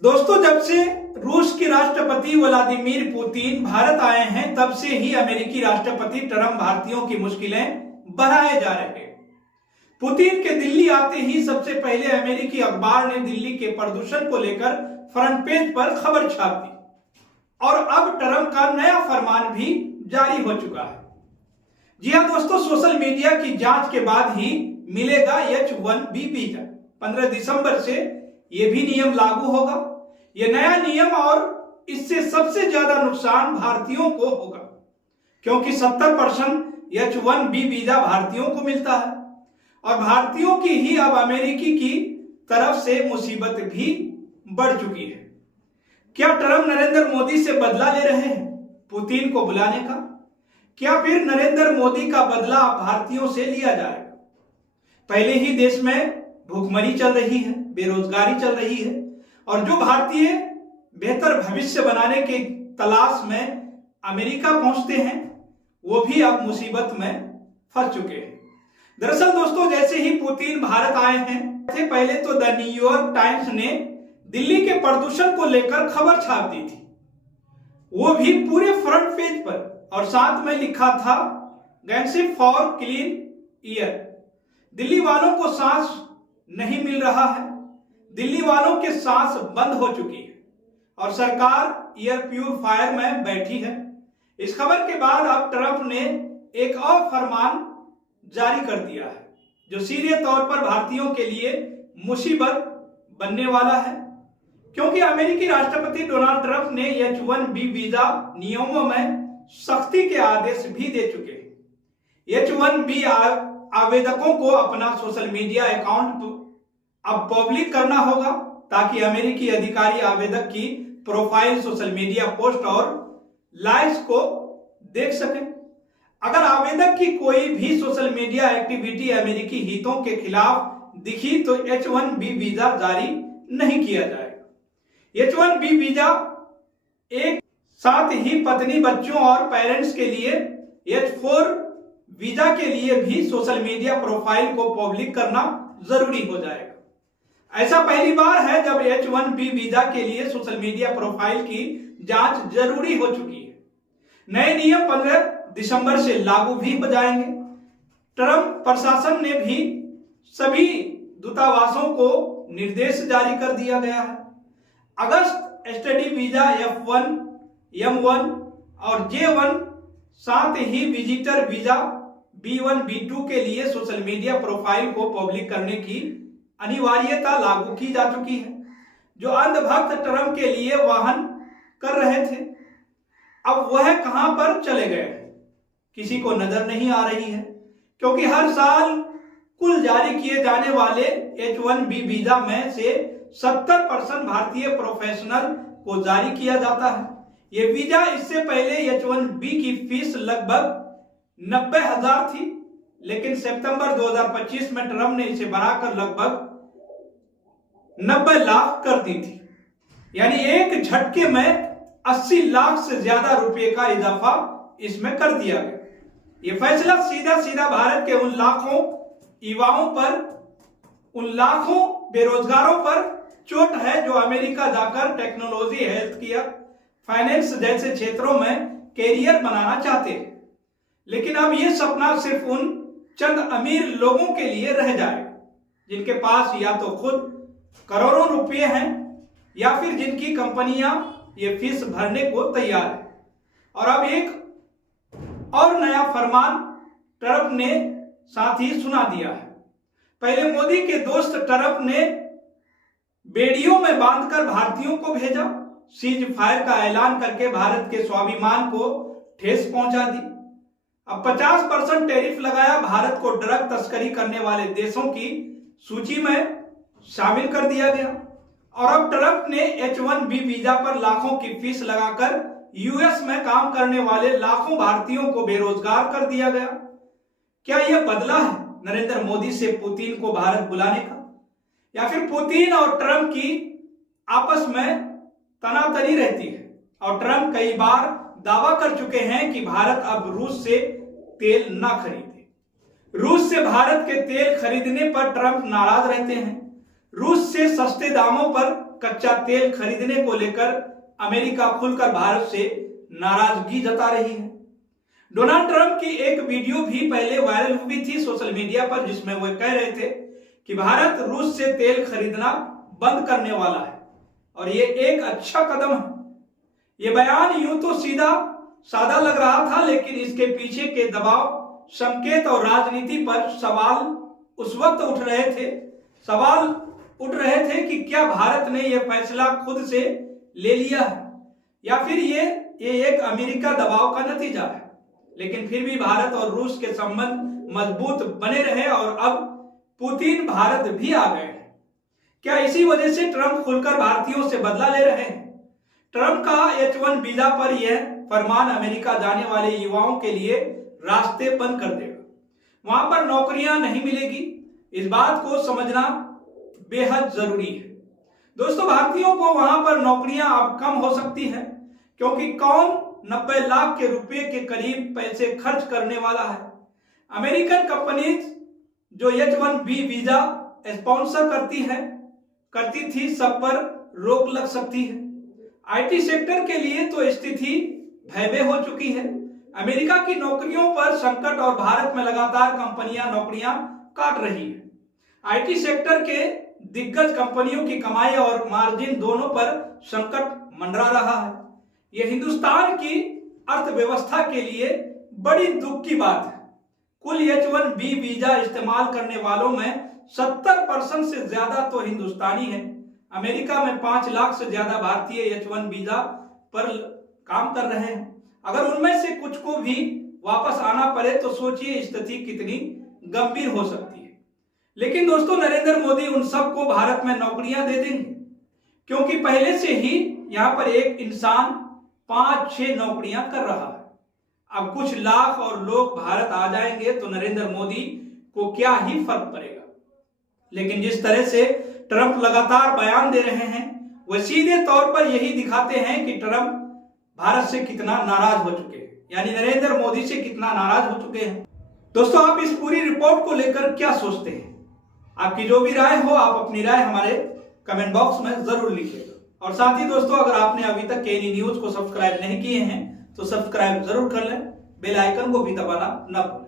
दोस्तों, जब से रूस के राष्ट्रपति व्लादिमीर पुतिन भारत आए हैं, तब से ही अमेरिकी राष्ट्रपति ट्रंप भारतीयों की मुश्किलें बढ़ाए जा रहे हैं। पुतिन के दिल्ली आते ही सबसे पहले अमेरिकी अखबार ने दिल्ली के प्रदूषण को लेकर फ्रंट पेज पर खबर छाप दी और अब ट्रंप का नया फरमान भी जारी हो चुका है। जी हां दोस्तों, सोशल मीडिया की जांच के बाद ही मिलेगा H-1B वीजा। 15 दिसंबर से यह भी नियम लागू होगा। यह नया नियम और इससे सबसे ज्यादा नुकसान भारतीयों को होगा, क्योंकि 70% H-1B वीजा भारतीयों को मिलता है और भारतीयों की ही अब अमेरिकी की तरफ से मुसीबत भी बढ़ चुकी है। क्या ट्रंप नरेंद्र मोदी से बदला ले रहे हैं पुतिन को बुलाने का? क्या फिर नरेंद्र मोदी का बदला भारतीयों से लिया जाएगा? पहले ही देश में भूखमरी चल रही है, बेरोजगारी चल रही है और जो भारतीय बेहतर भविष्य बनाने की तलाश में अमेरिका पहुंचते हैं, वो भी अब मुसीबत में फंस चुके हैं। दरअसल दोस्तों, जैसे ही पुतिन भारत आए हैं, पहले तो द न्यूयॉर्क टाइम्स ने दिल्ली के प्रदूषण को लेकर खबर छाप दी थी, वो भी पूरे फ्रंट पेज पर, और साथ में लिखा था गैंसी फॉर क्लीन एयर। दिल्ली वालों को सांस नहीं मिल रहा है, दिल्ली वालों के सांस बंद हो चुकी है और सरकार एयर प्यूरिफायर में बैठी है। इस खबर के बाद अब ट्रंप ने एक और फरमान जारी कर दिया है, जो सीधे तौर पर भारतीयों के लिए मुसीबत बनने वाला है, क्योंकि अमेरिकी राष्ट्रपति डोनाल्ड ट्रंप ने H-1B वीजा नियमों में सख्ती के आदेश भी दे चुके हैं। H-1B आवेदकों को अपना सोशल मीडिया अकाउंट अब पब्लिक करना होगा, ताकि अमेरिकी अधिकारी आवेदक की प्रोफाइल, सोशल मीडिया पोस्ट और लाइक्स को देख सकें। अगर आवेदक की कोई भी सोशल मीडिया एक्टिविटी अमेरिकी हितों के खिलाफ दिखी तो H-1B वीजा जारी नहीं किया जाएगा। H-1B वीजा एक साथ ही पत्नी, बच्चों और पेरेंट्स के लिए H-4 वीजा के लिए भी सोशल मीडिया प्रोफाइल को पब्लिक करना जरूरी हो जाएगा। ऐसा पहली बार है जब H-1B वीजा के लिए सोशल मीडिया प्रोफाइल की जांच जरूरी हो चुकी है। नए नियम 15 दिसंबर से लागू भी हो जाएंगे। ट्रंप प्रशासन ने भी सभी दूतावासों को निर्देश जारी कर दिया गया है। अगस्त स्टडी वीजा F1, M1 और J1, साथ ही विजिटर वीजा B1, B2 के लिए सोशल मीडिया प्रोफाइल को पब्लिक करने की अनिवार्यता लागू की जा चुकी है, जो अंधभक्त ट्रंप के लिए वाहन कर रहे थे। अब वह कहां पर चले गए किसी को नजर नहीं आ रही है, क्योंकि हर साल कुल जारी किए जाने वाले H-1B वीजा में से 70% भारतीय प्रोफेशनल को जारी किया जाता है। यह वीजा इससे पहले H-1B की फीस लगभग 90,000 थी, लेकिन सितंबर 2025 में ट्रंप ने इसे बढ़ाकर लगभग 90 लाख कर दी थी। यानी एक झटके में 80 लाख से ज्यादा रुपए का इजाफा इसमें कर दिया गया। यह फैसला सीधा भारत के उन लाखों युवाओं पर, उन लाखों बेरोजगारों पर चोट है जो अमेरिका जाकर टेक्नोलॉजी, हेल्थ केयर, फाइनेंस जैसे क्षेत्रों में कैरियर बनाना चाहते हैं, लेकिन अब यह सपना सिर्फ उन चंद अमीर लोगों के लिए रह जाएगा, जिनके पास या तो खुद करोड़ों रुपए हैं या फिर जिनकी कंपनियां ये फीस भरने को तैयार है। और अब एक और नया फरमान ट्रंप ने साथ ही सुना दिया है। पहले मोदी के दोस्त ट्रंप ने बेड़ियों में बांधकर भारतीयों को भेजा, सीज फायर का ऐलान करके भारत के स्वाभिमान को ठेस पहुंचा दी। अब 50% टैरिफ लगाया, भारत को ड्रग तस्करी करने वाले देशों की सूची में शामिल कर दिया गया। और अब ट्रंप ने H-1B वीजा पर लाखों की फीस लगाकर यूएस में काम करने वाले लाखों भारतीयों को बेरोजगार कर दिया गया। क्या यह बदला है नरेंद्र मोदी से पुतिन को भारत बुलाने का, या फिर पुतिन और ट्रंप की आपस में तनातनी रहती है? और ट्रंप कई बार दावा कर चुके हैं कि भारत अब रूस से तेल ना खरीदे। रूस से भारत के तेल खरीदने पर ट्रंप नाराज रहते हैं। रूस से सस्ते दामों पर कच्चा तेल खरीदने को लेकर अमेरिका खुलकर भारत से नाराजगी जता रही है। डोनाल्ड ट्रंप की एक वीडियो भी पहले वायरल हुई थी सोशल मीडिया पर, जिसमें वो कह रहे थे कि भारत रूस से तेल खरीदना बंद करने वाला है और ये एक अच्छा कदम है। ये बयान यूं तो सीधा सादा लग रहा था, लेकिन इसके पीछे के दबाव, संकेत और राजनीति पर सवाल उस वक्त उठ रहे थे कि क्या भारत ने यह फैसला खुद से ले लिया है या फिर ये एक अमेरिका दबाव का नतीजा है। लेकिन फिर भी भारत और रूस के संबंध मजबूत बने रहे और अब पुतिन भारत भी आ गए हैं। क्या इसी वजह से ट्रंप खुलकर भारतीयों से बदला ले रहे हैं? ट्रंप का H1 वीजा पर यह फरमान अमेरिका जाने वाले युवाओं के लिए रास्ते बंद कर देगा। वहां पर नौकरियां नहीं मिलेगी, इस बात को समझना बेहद जरूरी है। दोस्तों, भारतीयों को वहां पर नौकरियां अब कम हो सकती हैं, क्योंकि कौन 90 लाख के रुपए के करीब पैसे खर्च करने वाला है। अमेरिकन कंपनीज जो H1B वीजा स्पॉन्सर करती थी, सब पर रोक लग सकती है। IT सेक्टर के लिए तो स्थिति भयावह हो चुकी है। अमेरिका की नौकरियों पर संकट और भारत में लगातार कंपनियां नौकरियां काट रही है। IT सेक्टर के दिग्गज कंपनियों की कमाई और मार्जिन दोनों पर संकट मंडरा रहा है। यह हिंदुस्तान की अर्थव्यवस्था के लिए बड़ी दुख की बात है। कुल H1B वीजा इस्तेमाल करने वालों में 70% से ज्यादा तो हिंदुस्तानी हैं। अमेरिका में 5 लाख से ज्यादा भारतीय H1 वीजा पर काम कर रहे हैं। अगर उनमें से कुछ को भी वापस आना पड़े तो सोचिए स्थिति कितनी गंभीर हो सकती है। लेकिन दोस्तों, नरेंद्र मोदी उन सबको भारत में नौकरियां दे देंगे, क्योंकि पहले से ही यहां पर एक इंसान 5-6 नौकरियां कर रहा है। अब कुछ लाख और लोग भारत आ जाएंगे तो नरेंद्र मोदी को क्या ही फर्क पड़ेगा। लेकिन जिस तरह से ट्रंप लगातार बयान दे रहे हैं, वह सीधे तौर पर यही दिखाते हैं कि ट्रंप भारत से कितना नाराज हो चुके हैं, यानी नरेंद्र मोदी से कितना नाराज हो चुके हैं। दोस्तों, आप इस पूरी रिपोर्ट को लेकर क्या सोचते हैं? आपकी जो भी राय हो, आप अपनी राय हमारे कमेंट बॉक्स में जरूर लिखिएगा। और साथ ही दोस्तों, अगर आपने अभी तक KNE न्यूज को सब्सक्राइब नहीं किए हैं तो सब्सक्राइब जरूर कर लें, बेल आइकन को भी दबाना न भूलें।